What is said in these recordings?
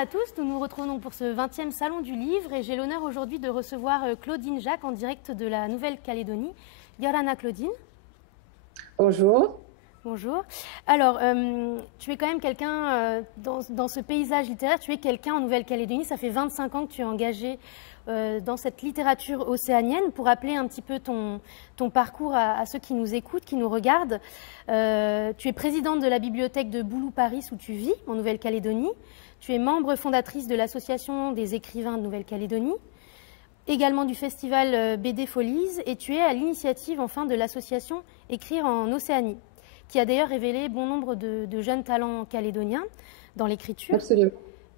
à tous, nous nous retrouvons donc pour ce 20e Salon du Livre et j'ai l'honneur aujourd'hui de recevoir Claudine Jacques en direct de la Nouvelle-Calédonie. Yorana Claudine. Bonjour. Bonjour. Alors, tu es quand même quelqu'un, dans ce paysage littéraire, tu es quelqu'un en Nouvelle-Calédonie, ça fait 25 ans que tu es engagé dans cette littérature océanienne. Pour rappeler un petit peu ton parcours à ceux qui nous écoutent, qui nous regardent, tu es présidente de la bibliothèque de Boulou Paris où tu vis, en Nouvelle-Calédonie. Tu es membre fondatrice de l'Association des écrivains de Nouvelle-Calédonie, également du festival BD Folies, et tu es à l'initiative enfin de l'association Écrire en Océanie, qui a d'ailleurs révélé bon nombre de jeunes talents calédoniens dans l'écriture. Absolument.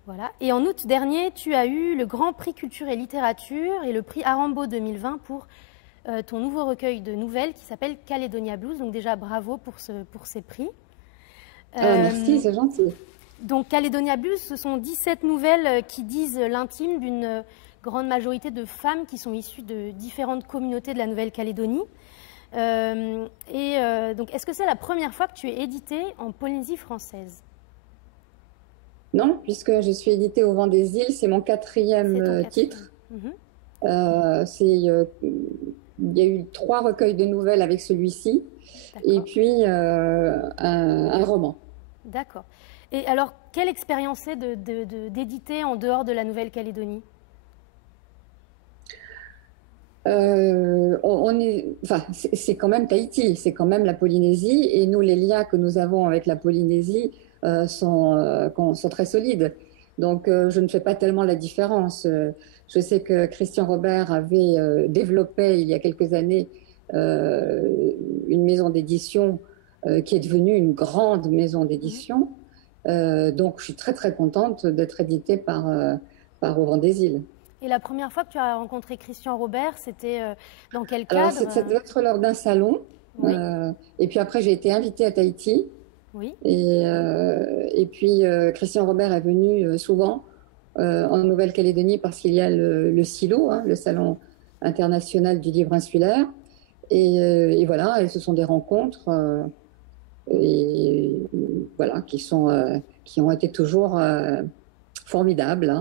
Voilà. Et en août dernier, tu as eu le Grand Prix Culture et Littérature et le prix Arambo 2020 pour ton nouveau recueil de nouvelles qui s'appelle Caledonia Blues. Donc déjà, bravo pour ces prix. Merci, c'est gentil. Donc Caledonia Blues, ce sont 17 nouvelles qui disent l'intime d'une grande majorité de femmes qui sont issues de différentes communautés de la Nouvelle-Calédonie. Donc, est-ce que c'est la première fois que tu es éditée en Polynésie française? Non, puisque je suis éditée au Vent des Îles, c'est mon quatrième titre. Il y a eu 3 recueils de nouvelles avec celui-ci, et puis un roman. D'accord. Et alors, quelle expérience c'est d'éditer en dehors de la Nouvelle-Calédonie? C'est quand même Tahiti, c'est quand même la Polynésie, et nous, les liens que nous avons avec la Polynésie sont très solides. Donc, je ne fais pas tellement la différence. Je sais que Christian Robert avait développé il y a quelques années une maison d'édition qui est devenue une grande maison d'édition. Donc, je suis très très contente d'être éditée par Au Vent des Îles. Et la première fois que tu as rencontré Christian Robert, c'était dans quel cadre? Ça devait être lors d'un salon. Oui. Et puis après, j'ai été invitée à Tahiti. Oui. Et puis, Christian Robert est venu souvent en Nouvelle-Calédonie parce qu'il y a le SILO, le Salon international du livre insulaire. Et voilà, et ce sont des rencontres qui ont été toujours formidables.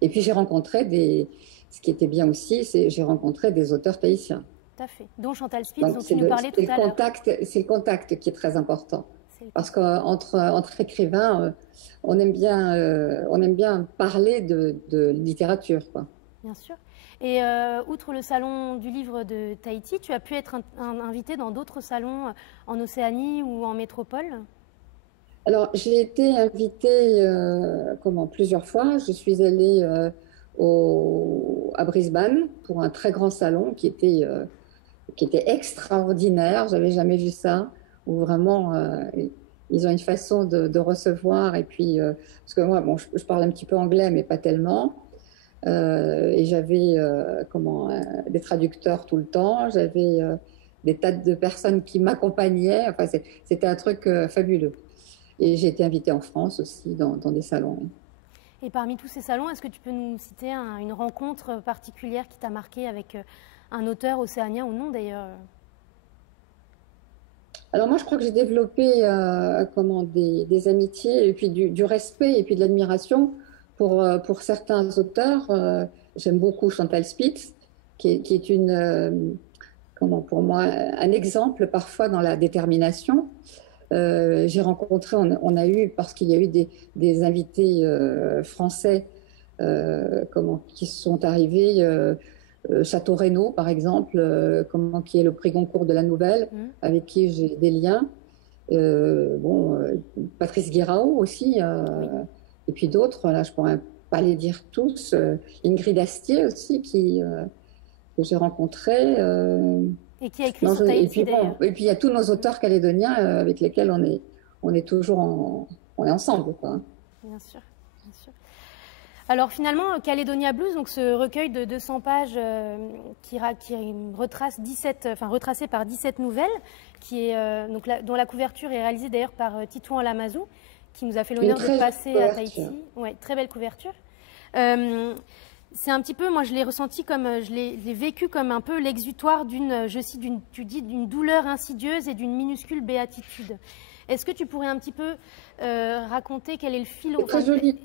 Et puis j'ai rencontré ce qui était bien aussi, j'ai rencontré des auteurs tahitiens. Tout à fait, dont Chantal Spitz, dont tu nous parlais tout à l'heure. C'est le contact qui est très important. Parce qu'entre écrivains, on aime bien parler de littérature, quoi. Bien sûr. Et outre le salon du livre de Tahiti, tu as pu être invité dans d'autres salons en Océanie ou en métropole? Alors, j'ai été invitée plusieurs fois. Je suis allée à Brisbane pour un très grand salon qui était extraordinaire. J'avais jamais vu ça, où vraiment ils ont une façon de recevoir. Et puis, parce que moi, je parle un petit peu anglais, mais pas tellement. Et j'avais des traducteurs tout le temps. J'avais des tas de personnes qui m'accompagnaient. Enfin, c'était un truc fabuleux. Et j'ai été invitée en France aussi dans des salons. Et parmi tous ces salons, est-ce que tu peux nous citer une rencontre particulière qui t'a marqué avec un auteur océanien ou non d'ailleurs? Alors moi, je crois que j'ai développé des amitiés et puis du respect et puis de l'admiration pour certains auteurs. J'aime beaucoup Chantal Spitz, qui est pour moi, un exemple parfois dans la détermination. J'ai rencontré, on a eu, parce qu'il y a eu des invités français qui sont arrivés, Château Renaud par exemple, qui est le prix Goncourt de la Nouvelle, avec qui j'ai des liens. Patrice Guirao aussi, et puis d'autres, là je pourrais pas les dire tous. Ingrid Astier aussi, que j'ai rencontré. Et qui a écrit sur Tahiti d'ailleurs. Et puis il y a tous nos auteurs calédoniens avec lesquels on est toujours on est ensemble, quoi. Bien sûr, bien sûr. Alors finalement, Caledonia Blues, donc ce recueil de 200 pages qui retracé par 17 nouvelles, dont la couverture est réalisée d'ailleurs par Titouan Lamazou, qui nous a fait l'honneur de passer à Tahiti. Ouais, très belle couverture. C'est un petit peu, moi je l'ai ressenti je l'ai vécu comme un peu l'exutoire d'une douleur insidieuse et d'une minuscule béatitude. Est-ce que tu pourrais un petit peu raconter quel est le fil? C'est très joli.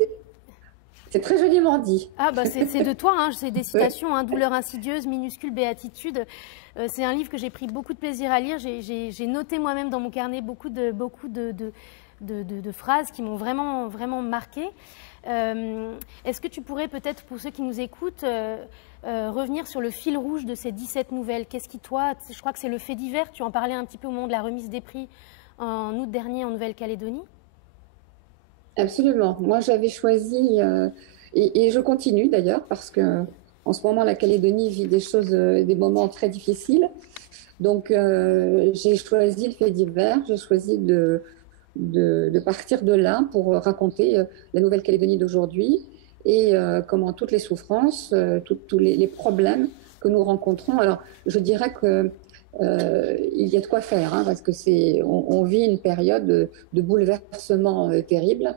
C'est très joliment dit. Ah bah c'est de toi, hein, c'est des citations, hein, douleur insidieuse, minuscule, béatitude. C'est un livre que j'ai pris beaucoup de plaisir à lire. J'ai noté moi-même dans mon carnet beaucoup de phrases qui m'ont vraiment, vraiment marquée. Est-ce que tu pourrais peut-être, pour ceux qui nous écoutent, revenir sur le fil rouge de ces 17 nouvelles? Qu'est-ce qui, toi, je crois que c'est le fait divers, tu en parlais un petit peu au moment de la remise des prix en août dernier en Nouvelle-Calédonie? Absolument. Moi, j'avais choisi, et je continue d'ailleurs, parce que en ce moment, la Calédonie vit des choses, des moments très difficiles. Donc, j'ai choisi le fait divers, j'ai choisi de partir de là pour raconter la Nouvelle-Calédonie d'aujourd'hui et comment toutes les souffrances, tous les problèmes que nous rencontrons. Alors, je dirais que il y a de quoi faire, hein, parce que on vit une période de bouleversement terrible,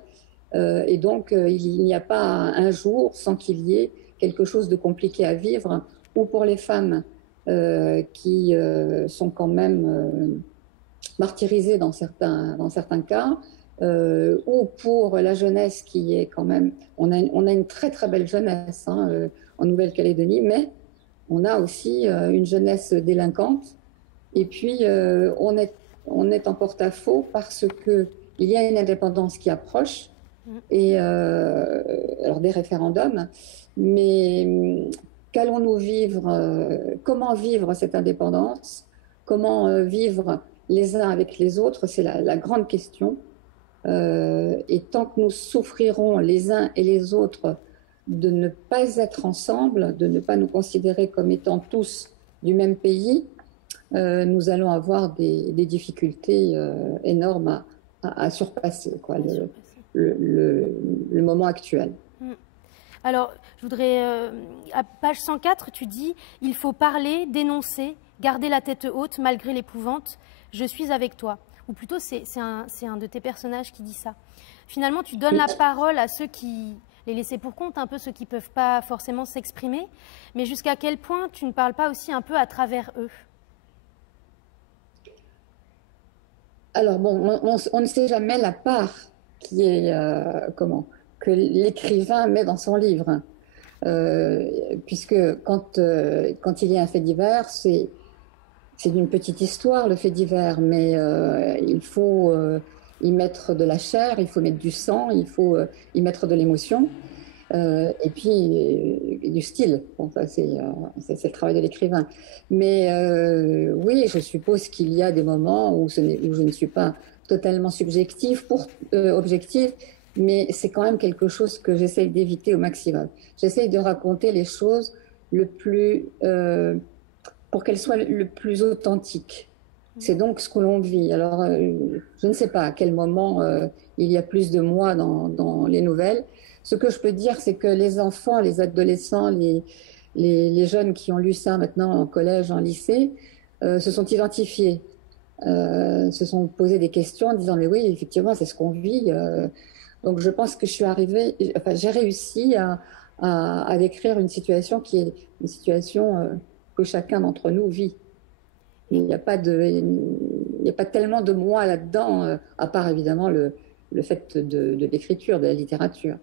et donc il n'y a pas un jour sans qu'il y ait quelque chose de compliqué à vivre, ou pour les femmes qui sont quand même martyrisées dans certains cas, ou pour la jeunesse qui est quand même, on a une très très belle jeunesse, hein, en Nouvelle-Calédonie, mais on a aussi une jeunesse délinquante. Et puis, on est en porte-à-faux parce qu'il y a une indépendance qui approche, et alors des référendums, mais qu'allons-nous vivre, comment vivre cette indépendance, comment vivre les uns avec les autres, c'est la grande question. Et tant que nous souffrirons les uns et les autres de ne pas être ensemble, de ne pas nous considérer comme étant tous du même pays, nous allons avoir des difficultés énormes à surpasser, quoi, le moment actuel. Alors, je voudrais, à page 104, tu dis « Il faut parler, dénoncer, garder la tête haute malgré l'épouvante. Je suis avec toi. » Ou plutôt, c'est un de tes personnages qui dit ça. Finalement, tu donnes la parole à ceux qui, les laissés pour compte, un peu ceux qui ne peuvent pas forcément s'exprimer. Mais jusqu'à quel point tu ne parles pas aussi un peu à travers eux? Alors bon, on ne sait jamais la part qui est que l'écrivain met dans son livre, puisque quand il y a un fait divers, c'est une petite histoire, le fait divers, mais il faut y mettre de la chair, il faut mettre du sang, il faut y mettre de l'émotion, et puis du style. Bon, ça c'est le travail de l'écrivain. Mais oui, je suppose qu'il y a des moments où je ne suis pas totalement objective, mais c'est quand même quelque chose que j'essaye d'éviter au maximum. J'essaye de raconter les choses pour qu'elles soient le plus authentiques. C'est donc ce que l'on vit. Alors, je ne sais pas à quel moment il y a plus de moi dans les nouvelles. Ce que je peux dire, c'est que les enfants, les adolescents, les jeunes qui ont lu ça maintenant en collège, en lycée, se sont identifiés, se sont posés des questions en disant « mais oui, effectivement, c'est ce qu'on vit ». Donc, je pense que j'ai réussi à décrire une situation qui est une situation que chacun d'entre nous vit. Il n'y a pas tellement de moi là-dedans, à part évidemment le fait de l'écriture, de la littérature.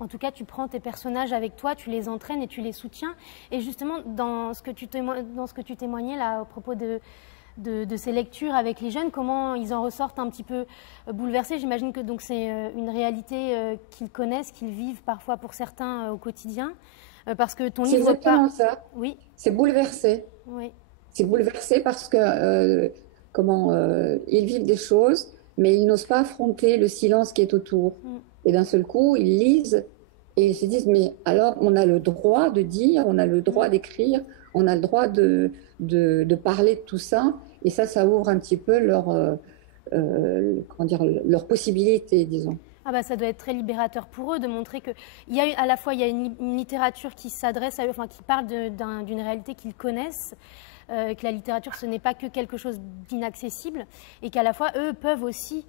En tout cas, tu prends tes personnages avec toi, tu les entraînes et tu les soutiens. Et justement, dans ce que tu témoignais là, à propos de ces lectures avec les jeunes, comment ils en ressortent un petit peu bouleversés? J'imagine que donc c'est une réalité qu'ils connaissent, qu'ils vivent parfois pour certains au quotidien. Parce que ton livre... C'est exactement ça. Oui. C'est bouleversé. Oui. C'est bouleversé parce que ils vivent des choses, mais ils n'osent pas affronter le silence qui est autour. Et d'un seul coup, ils lisent et ils se disent, mais alors on a le droit de dire, on a le droit d'écrire, on a le droit de parler de tout ça. Et ça ouvre un petit peu leur possibilité, disons. Ah bah ça doit être très libérateur pour eux de montrer que à la fois il y a une littérature qui s'adresse à eux, enfin qui parle d'une réalité qu'ils connaissent, que la littérature ce n'est pas que quelque chose d'inaccessible, et qu'à la fois eux peuvent aussi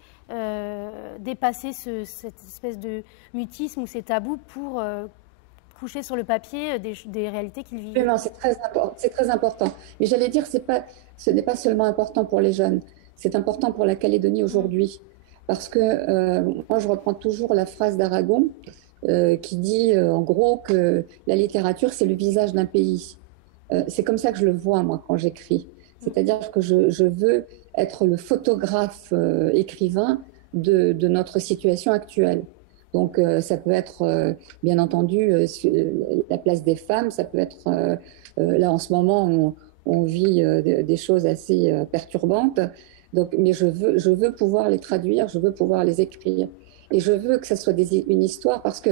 dépasser cette espèce de mutisme ou ces tabous pour coucher sur le papier des réalités qu'ils vivent. Non, c'est très important. Mais j'allais dire, ce n'est pas seulement important pour les jeunes, c'est important pour la Calédonie aujourd'hui. Parce que moi, je reprends toujours la phrase d'Aragon qui dit en gros que la littérature, c'est le visage d'un pays. C'est comme ça que je le vois, moi, quand j'écris. C'est-à-dire que je veux être le photographe écrivain de notre situation actuelle. Donc, ça peut être, bien entendu, la place des femmes, ça peut être, là, en ce moment, on vit des choses assez perturbantes. Donc, mais je veux pouvoir les traduire, je veux pouvoir les écrire. Et je veux que ça soit une histoire parce que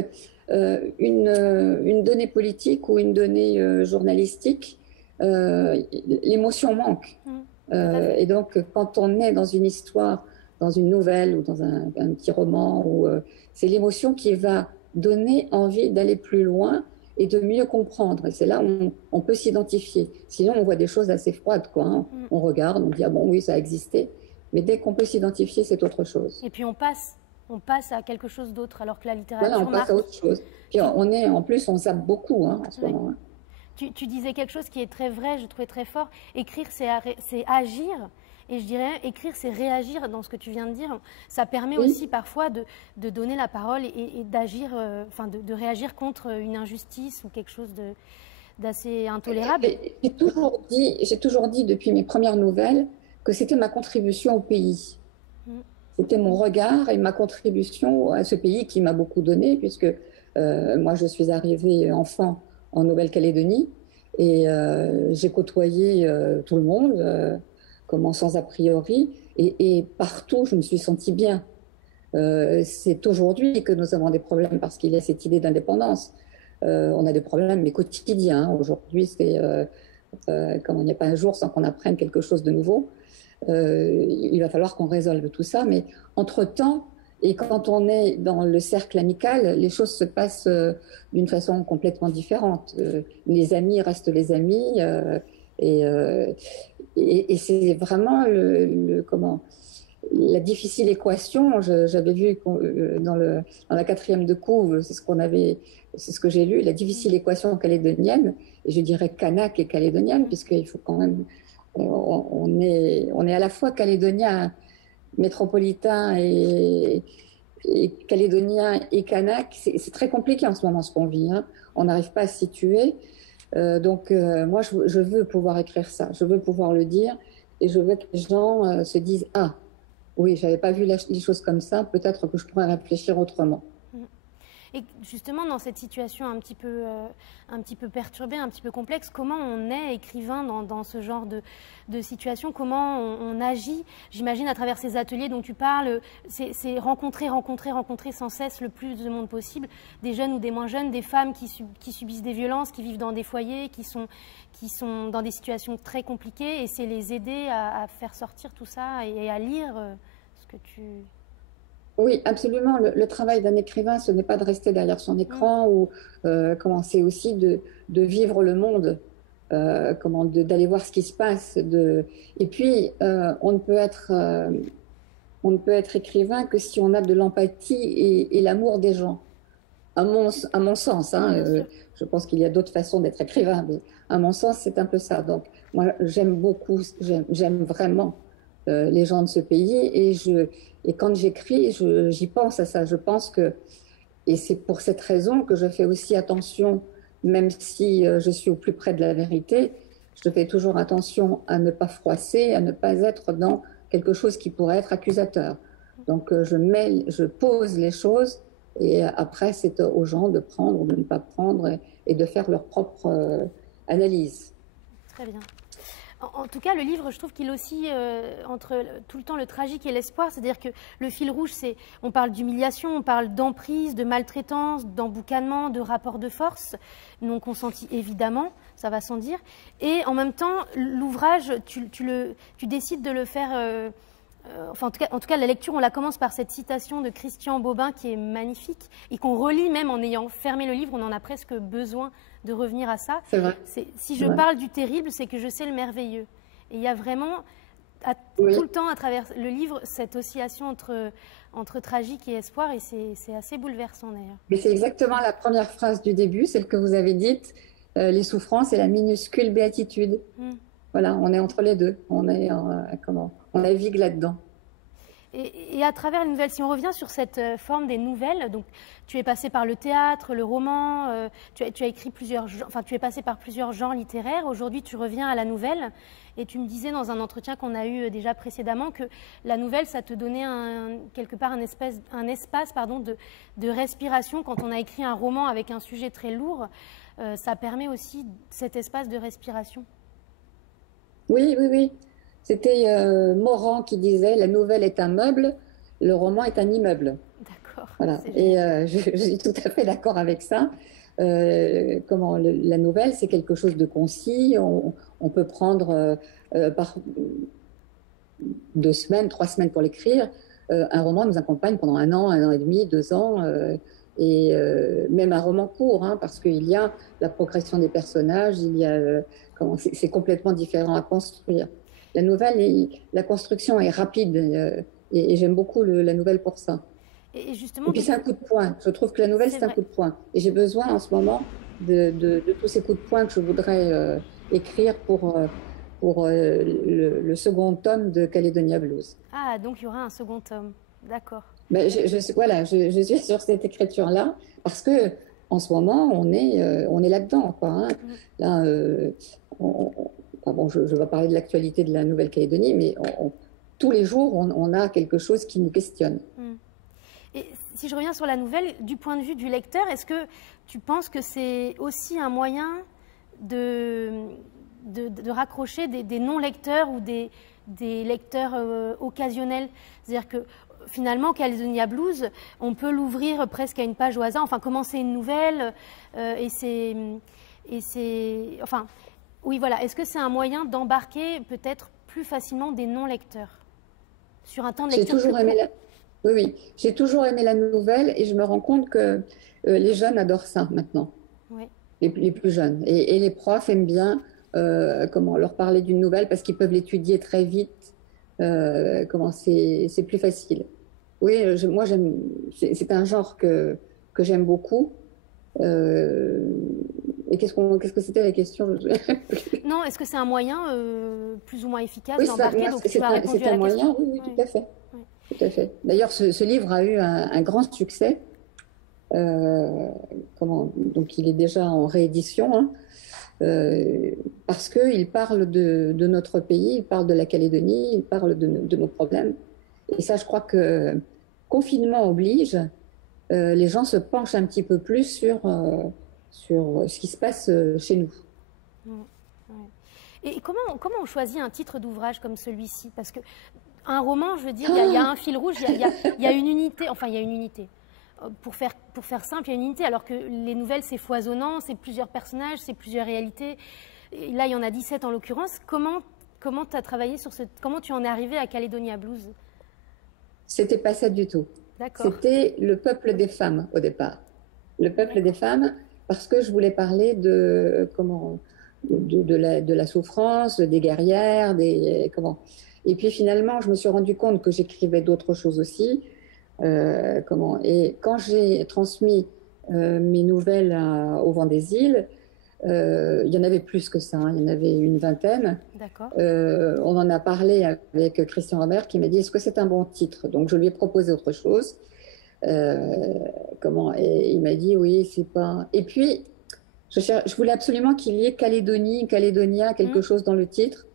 une donnée politique ou une donnée journalistique, l'émotion manque. Et donc, quand on est dans une histoire, dans une nouvelle ou dans un petit roman, c'est l'émotion qui va donner envie d'aller plus loin et de mieux comprendre. Et c'est là où on peut s'identifier. Sinon, on voit des choses assez froides, quoi. Hein. On regarde, on dit, ah bon, oui, ça a existé. Mais dès qu'on peut s'identifier, c'est autre chose. Et puis on passe à quelque chose d'autre, alors que la littérature voilà, on passe à autre chose. Puis en plus, on zappe beaucoup en ce moment. Tu disais quelque chose qui est très vrai, je trouvais très fort. Écrire, c'est agir. Et je dirais, écrire, c'est réagir dans ce que tu viens de dire. Ça permet aussi parfois de donner la parole et d'agir, de réagir contre une injustice ou quelque chose d'assez intolérable. J'ai toujours dit depuis mes premières nouvelles que c'était ma contribution au pays. C'était mon regard et ma contribution à ce pays qui m'a beaucoup donné, puisque moi, je suis arrivée enfant en Nouvelle-Calédonie et j'ai côtoyé tout le monde, comment sans a priori, et partout, je me suis sentie bien. C'est aujourd'hui que nous avons des problèmes parce qu'il y a cette idée d'indépendance. On a des problèmes, mais quotidiens. Aujourd'hui, c'est comme il n'y a pas un jour sans qu'on apprenne quelque chose de nouveau. Il va falloir qu'on résolve tout ça, mais entre-temps, et quand on est dans le cercle amical, les choses se passent d'une façon complètement différente. Les amis restent les amis, et c'est vraiment la difficile équation. J'avais vu dans la 4e de couve, c'est ce que j'ai lu, la difficile équation calédonienne, et je dirais kanak et calédonienne, puisqu'il faut quand même, on est à la fois calédonien, métropolitain et calédonien et kanak. C'est très compliqué en ce moment ce qu'on vit. Hein. On n'arrive pas à se situer. Donc, moi, je veux pouvoir écrire ça. Je veux pouvoir le dire. Et je veux que les gens se disent « Ah, oui, je n'avais pas vu les choses comme ça. Peut-être que je pourrais réfléchir autrement. » Et justement, dans cette situation un petit peu perturbée, un petit peu complexe, comment on est écrivain dans ce genre de situation? Comment on agit? J'imagine à travers ces ateliers dont tu parles, c'est rencontrer sans cesse le plus de monde possible, des jeunes ou des moins jeunes, des femmes qui subissent des violences, qui vivent dans des foyers, qui sont dans des situations très compliquées, et c'est les aider à faire sortir tout ça et à lire ce que tu... Oui, absolument. Le travail d'un écrivain, ce n'est pas de rester derrière son écran ou c'est aussi de vivre le monde, d'aller voir ce qui se passe. Et puis, on ne peut être écrivain que si on a de l'empathie et l'amour des gens. À mon sens, hein, je pense qu'il y a d'autres façons d'être écrivain, mais à mon sens, c'est un peu ça. Donc, moi, j'aime vraiment les gens de ce pays, et quand j'écris, j'y pense à ça. Je pense et c'est pour cette raison que je fais aussi attention, même si je suis au plus près de la vérité, je fais toujours attention à ne pas froisser, à ne pas être dans quelque chose qui pourrait être accusateur. Donc je pose les choses, et après c'est aux gens de prendre ou de ne pas prendre, et de faire leur propre analyse. Très bien. En tout cas, le livre, je trouve qu'il oscille entre tout le temps le tragique et l'espoir. C'est-à-dire que le fil rouge, on parle d'humiliation, on parle d'emprise, de maltraitance, d'emboucanement, de rapport de force, non consenti évidemment, ça va sans dire. Et en même temps, l'ouvrage, tu décides de le faire... en tout cas, la lecture, on la commence par cette citation de Christian Bobin qui est magnifique et qu'on relit même en ayant fermé le livre. On en a presque besoin de revenir à ça. C'est vrai. Si je parle du terrible, c'est que je sais le merveilleux. Et il y a vraiment, tout le temps, à travers le livre, cette oscillation entre tragique et espoir, et c'est assez bouleversant d'ailleurs. Mais c'est exactement la première phrase du début, celle que vous avez dite, les souffrances et la minuscule béatitude. Voilà, on est entre les deux, on navigue là-dedans. Et à travers les nouvelles, si on revient sur cette forme des nouvelles, donc tu es passé par le théâtre, le roman, tu as écrit tu es passé par plusieurs genres littéraires. Aujourd'hui, tu reviens à la nouvelle. Et tu me disais dans un entretien qu'on a eu déjà précédemment que la nouvelle, ça te donnait quelque part un espace de respiration. Quand on a écrit un roman avec un sujet très lourd, ça permet aussi cet espace de respiration. Oui, oui, oui. C'était Morand qui disait la nouvelle est un meuble, le roman est un immeuble. D'accord. Voilà. Et je suis tout à fait d'accord avec ça. La nouvelle, c'est quelque chose de concis. On peut prendre par 2 semaines, 3 semaines pour l'écrire. Un roman nous accompagne pendant 1 an et demi, 2 ans. Et même un roman court, hein, parce qu'il y a la progression des personnages, c'est complètement différent à construire. La nouvelle, la construction est rapide et j'aime beaucoup la nouvelle pour ça. Et justement, puis c'est un coup de poing. Je trouve que la nouvelle, c'est un coup de poing. Et j'ai besoin en ce moment de tous ces coups de poing que je voudrais écrire pour le second tome de Caledonia Blues. Ah, donc il y aura un second tome. D'accord. Ben, voilà, je suis sur cette écriture-là parce que en ce moment, on est là-dedans, quoi. Hein. Là, je vais parler de l'actualité de la Nouvelle-Calédonie, mais tous les jours, on a quelque chose qui nous questionne. Et si je reviens sur la nouvelle, du point de vue du lecteur, est-ce que tu penses que c'est aussi un moyen de raccrocher des non-lecteurs ou des lecteurs occasionnels? C'est-à-dire que finalement, Caledonia Blues, on peut l'ouvrir presque à une page au hasard, enfin commencer une nouvelle, enfin, oui, voilà. Est-ce que c'est un moyen d'embarquer peut-être plus facilement des non-lecteurs sur un temps de lecture? Oui, oui. J'ai toujours aimé la nouvelle et je me rends compte que les jeunes adorent ça maintenant. Oui. Les plus jeunes. Et les profs aiment bien leur parler d'une nouvelle parce qu'ils peuvent l'étudier très vite. C'est plus facile. Oui, moi j'aime. C'est un genre que j'aime beaucoup. Et qu'est-ce que c'était la question? Non, est-ce que c'est un moyen plus ou moins efficace d'embarquer? Donc tu as répondu à la moyen, question. Oui, tout à fait. Oui. Tout à fait. D'ailleurs, ce livre a eu un grand succès. Donc il est déjà en réédition, hein, parce qu'il parle de notre pays, il parle de la Calédonie, il parle de nos problèmes. Et ça, je crois que confinement oblige, les gens se penchent un petit peu plus sur ce qui se passe chez nous. Et comment on choisit un titre d'ouvrage comme celui-ci? Parce que un roman, je veux dire, il y a un fil rouge, il y a une unité, enfin il y a une unité. Pour faire simple, il y a une unité, alors que les nouvelles, c'est foisonnant, c'est plusieurs personnages, c'est plusieurs réalités. Et là, il y en a 17 en l'occurrence. Comment tu as travaillé comment tu en es arrivé à Caledonia Blues? C'était pas ça du tout. C'était le peuple des femmes au départ. Le peuple des femmes, parce que je voulais parler de la souffrance, des guerrières, Et puis finalement, je me suis rendu compte que j'écrivais d'autres choses aussi. Et quand j'ai transmis mes nouvelles au Vent des Îles, il y en avait plus que ça, hein, il y en avait une vingtaine. On en a parlé avec Christian Robert qui m'a dit est-ce que c'est un bon titre? Donc je lui ai proposé autre chose. Et il m'a dit oui, c'est pas. Et puis je voulais absolument qu'il y ait Calédonia, quelque chose dans le titre.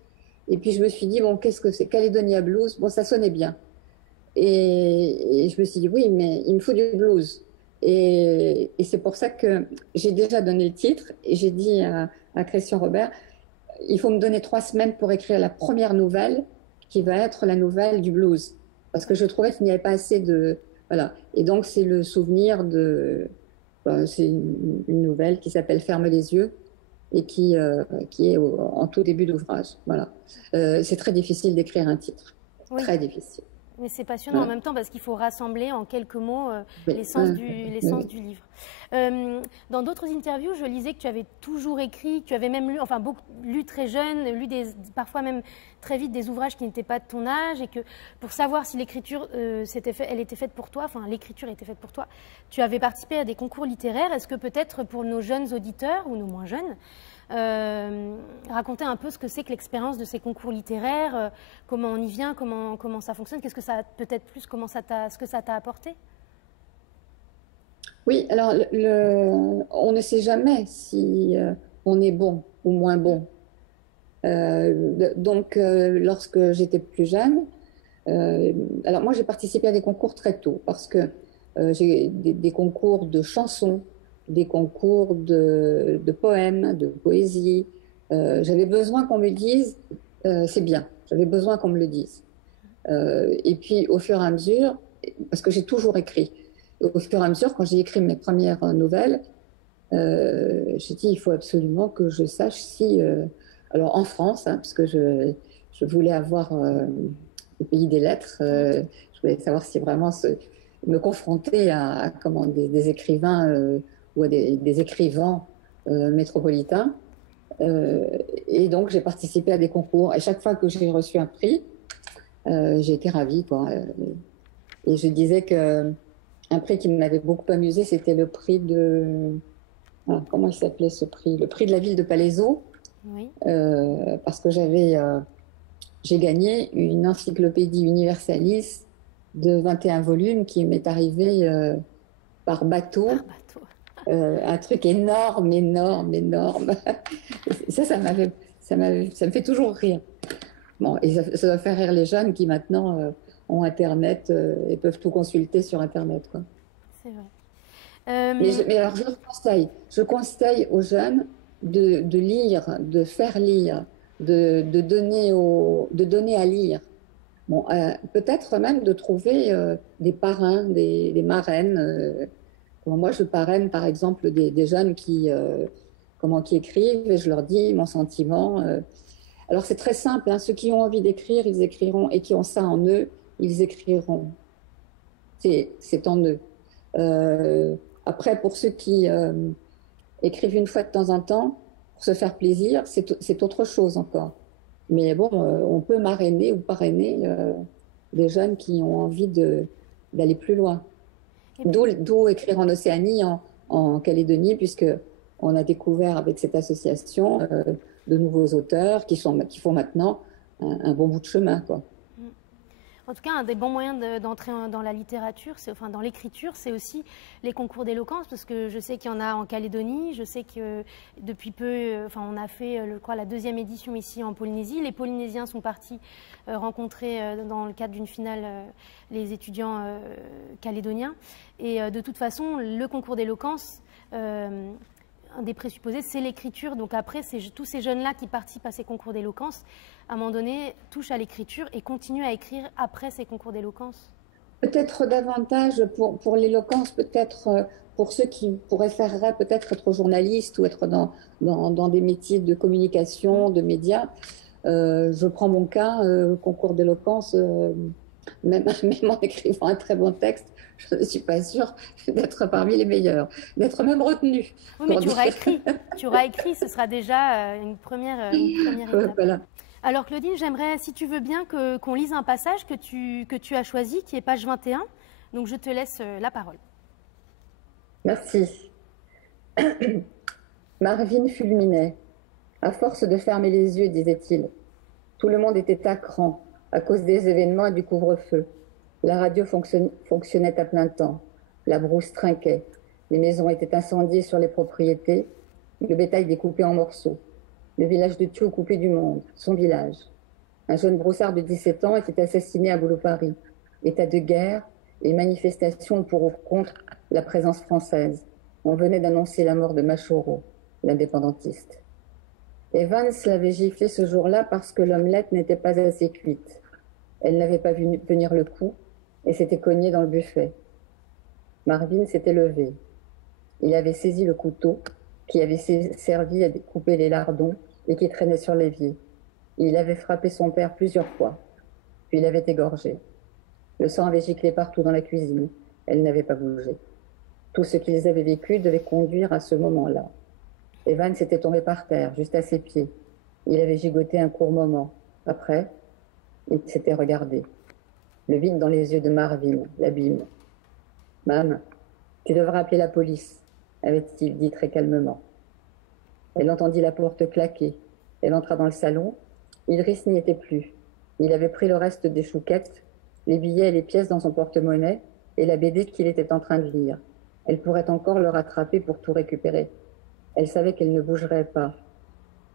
Et puis je me suis dit bon, qu'est-ce que c'est? Caledonia Blues, bon, ça sonnait bien. Et je me suis dit, oui, mais il me faut du blues. Et c'est pour ça que j'ai déjà donné le titre et j'ai dit à Christian Robert, il faut me donner 3 semaines pour écrire la première nouvelle qui va être la nouvelle du blues. Parce que je trouvais qu'il n'y avait pas assez de... Voilà. Et donc, c'est le souvenir c'est une nouvelle qui s'appelle Ferme les yeux et qui est en tout début d'ouvrage. Voilà. C'est très difficile d'écrire un titre. Oui. Très difficile. Mais c'est passionnant en même temps parce qu'il faut rassembler en quelques mots l'essence du livre. Dans d'autres interviews, je lisais que tu avais toujours écrit, que tu avais même lu très jeune, parfois même très vite des ouvrages qui n'étaient pas de ton âge et que pour savoir si l'écriture elle était faite pour toi, l'écriture était faite pour toi, tu avais participé à des concours littéraires. Est-ce que peut-être pour nos jeunes auditeurs ou nos moins jeunes, raconter un peu ce que c'est que l'expérience de ces concours littéraires, comment on y vient, comment ça fonctionne, qu'est-ce que ça peut-être plus, ce que ça t'a apporté? Oui, alors on ne sait jamais si on est bon ou moins bon. Donc, lorsque j'étais plus jeune, alors moi j'ai participé à des concours très tôt parce que j'ai des concours de chansons, des concours de poèmes, de poésie. J'avais besoin qu'on me dise c'est bien, j'avais besoin qu'on me le dise. Et puis au fur et à mesure, parce que j'ai toujours écrit, au fur et à mesure, quand j'ai écrit mes premières nouvelles, j'ai dit il faut absolument que je sache si, alors en France, hein, parce que je voulais avoir le pays des lettres, je voulais savoir si vraiment me confronter à comment, des écrivains ou à des écrivains métropolitains. Et donc j'ai participé à des concours. Et chaque fois que j'ai reçu un prix, j'ai été ravie, quoi. Et je disais que un prix qui m'avait beaucoup amusé, c'était le prix de... Ah, comment il s'appelait ce prix? Le prix de la ville de Palaiseau. Oui. Parce que j'ai gagné une encyclopédie universalis de 21 volumes qui m'est arrivée par bateau. Par bateau. Un truc énorme, énorme, énorme. Ça me fait toujours rire. Bon, et ça doit faire rire les jeunes qui maintenant ont Internet et peuvent tout consulter sur Internet, quoi. C'est vrai. Mais alors, je conseille aux jeunes de lire, de faire lire, de donner à lire. Bon, peut-être même de trouver des parrains, des marraines. Moi, je parraine, par exemple, des jeunes qui écrivent et je leur dis mon sentiment. Alors, c'est très simple, hein, ceux qui ont envie d'écrire, ils écriront, et qui ont ça en eux, ils écriront. C'est en eux. Après, pour ceux qui écrivent une fois de temps en temps, pour se faire plaisir, c'est autre chose encore. Mais bon, on peut marrainer ou parrainer des jeunes qui ont envie d'aller plus loin. D'où écrire en Océanie, en Calédonie, puisque on a découvert avec cette association de nouveaux auteurs qui font maintenant un bon bout de chemin, quoi. En tout cas, un des bons moyens d'entrer dans la littérature, enfin dans l'écriture, c'est aussi les concours d'éloquence, parce que je sais qu'il y en a en Calédonie, je sais que depuis peu, on a fait, je crois, la 2e édition ici en Polynésie. Les Polynésiens sont partis rencontrer dans le cadre d'une finale les étudiants calédoniens. Et de toute façon, le concours d'éloquence, un des présupposés, c'est l'écriture. Donc après, tous ces jeunes-là qui participent à ces concours d'éloquence, à un moment donné, touchent à l'écriture et continuent à écrire après ces concours d'éloquence. Peut-être davantage pour l'éloquence, peut-être pour ceux qui préféreraient peut-être être journalistes ou être dans des métiers de communication, de médias. Je prends mon cas, concours d'éloquence, même en écrivant un très bon texte, je ne suis pas sûre d'être parmi les meilleurs, d'être même retenue. Oui, mais tu auras écrit, ce sera déjà une première étape. Voilà. Alors Claudine, j'aimerais, si tu veux bien, qu'on lise un passage que tu as choisi, qui est page 21. Donc je te laisse la parole. Merci. Marvin fulminait. À force de fermer les yeux, disait-il. Tout le monde était à cran à cause des événements et du couvre-feu. La radio fonctionnait à plein temps. La brousse trinquait. Les maisons étaient incendiées sur les propriétés. Le bétail découpé en morceaux. Le village de Thiou coupé du monde. Son village. Un jeune broussard de 17 ans était assassiné à Boulot-Paris. État de guerre et manifestations pour ou contre la présence française. On venait d'annoncer la mort de Machoro, l'indépendantiste. Evans l'avait giflé ce jour-là parce que l'omelette n'était pas assez cuite. Elle n'avait pas vu venir le coup et s'était cognée dans le buffet. Marvin s'était levé. Il avait saisi le couteau qui avait servi à découper les lardons et qui traînait sur l'évier. Il avait frappé son père plusieurs fois, puis il avait égorgé. Le sang avait giclé partout dans la cuisine. Elle n'avait pas bougé. Tout ce qu'ils avaient vécu devait conduire à ce moment-là. Evan s'était tombé par terre, juste à ses pieds. Il avait gigoté un court moment. Après, il s'était regardé. Le vide dans les yeux de Marvin, l'abîme. « Mam, tu devras appeler la police », avait-il dit très calmement. Elle entendit la porte claquer. Elle entra dans le salon. Idriss n'y était plus. Il avait pris le reste des chouquettes, les billets et les pièces dans son porte-monnaie et la BD qu'il était en train de lire. Elle pourrait encore le rattraper pour tout récupérer. Elle savait qu'elle ne bougerait pas.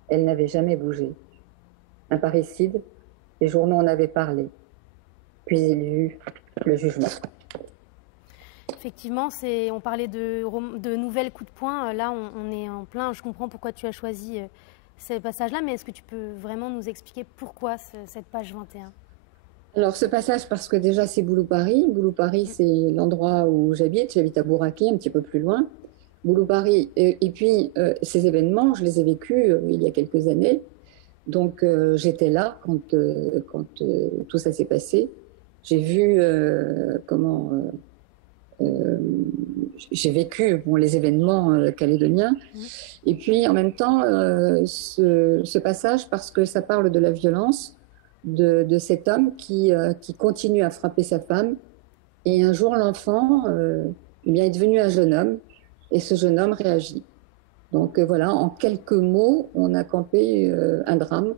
Elle n'avait jamais bougé. Un parricide, les journaux en avaient parlé. Puis il y eut le jugement. Effectivement, on parlait de nouvelles coups de poing. Là, on est en plein. Je comprends pourquoi tu as choisi ces passages-là, mais est-ce que tu peux vraiment nous expliquer pourquoi cette page 21? Alors, ce passage, parce que déjà, c'est Boulou Paris. Boulou Paris, c'est l'endroit où j'habite. J'habite à Bourraquet, un petit peu plus loin. Boulou Paris. Et puis, ces événements, je les ai vécus il y a quelques années. Donc, j'étais là quand tout ça s'est passé. J'ai vu j'ai vécu les événements calédoniens. Et puis, en même temps, ce passage, parce que ça parle de la violence de cet homme qui continue à frapper sa femme. Et un jour, l'enfant est devenu un jeune homme. Et ce jeune homme réagit. Donc voilà, en quelques mots, on a campé un drame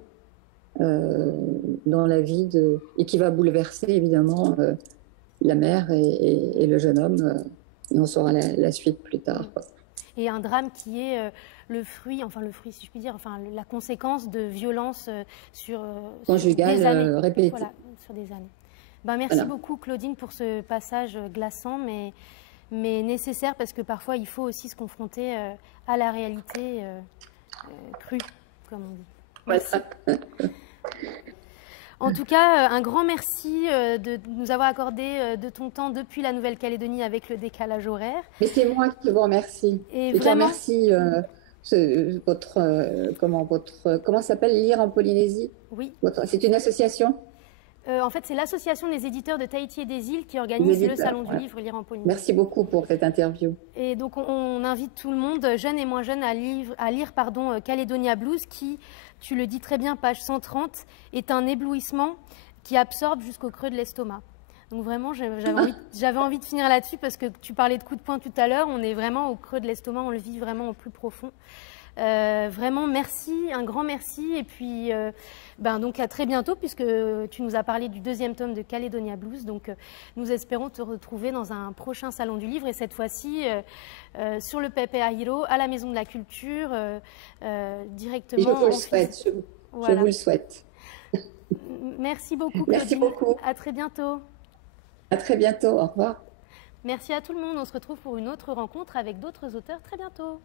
dans la vie et qui va bouleverser évidemment la mère et le jeune homme. Et on saura la suite plus tard. Et un drame qui est le fruit, si je puis dire, la conséquence de violences conjugales des années. Répétées. Voilà, sur des années. Merci beaucoup Claudine pour ce passage glaçant, mais nécessaire, parce que parfois il faut aussi se confronter à la réalité crue, comme on dit. Merci. En tout cas, un grand merci de nous avoir accordé de ton temps depuis la Nouvelle-Calédonie avec le décalage horaire. Mais c'est moi qui vous remercie. Et vraiment... qui remercie comment s'appelle Lire en Polynésie? Oui. C'est une association? En fait, c'est l'association des éditeurs de Tahiti et des îles qui organise le Salon du Livre Lire en Polynésie. Merci beaucoup pour cette interview. Et donc, on invite tout le monde, jeunes et moins jeunes, à lire Caledonia Blues, qui, tu le dis très bien, page 130, est un éblouissement qui absorbe jusqu'au creux de l'estomac. Donc vraiment, j'avais envie de finir là-dessus, parce que tu parlais de coups de poing tout à l'heure, on est vraiment au creux de l'estomac, on le vit vraiment au plus profond. Vraiment, merci, un grand merci. Et puis, donc à très bientôt, puisque tu nous as parlé du 2e tome de Caledonia Blues. Donc, nous espérons te retrouver dans un prochain Salon du Livre, et cette fois-ci sur le Pepeahiro, à la Maison de la Culture, directement. Et je vous le souhaite. Je vous le souhaite. Merci beaucoup, Claudine. Merci beaucoup. À très bientôt. À très bientôt. Au revoir. Merci à tout le monde. On se retrouve pour une autre rencontre avec d'autres auteurs très bientôt.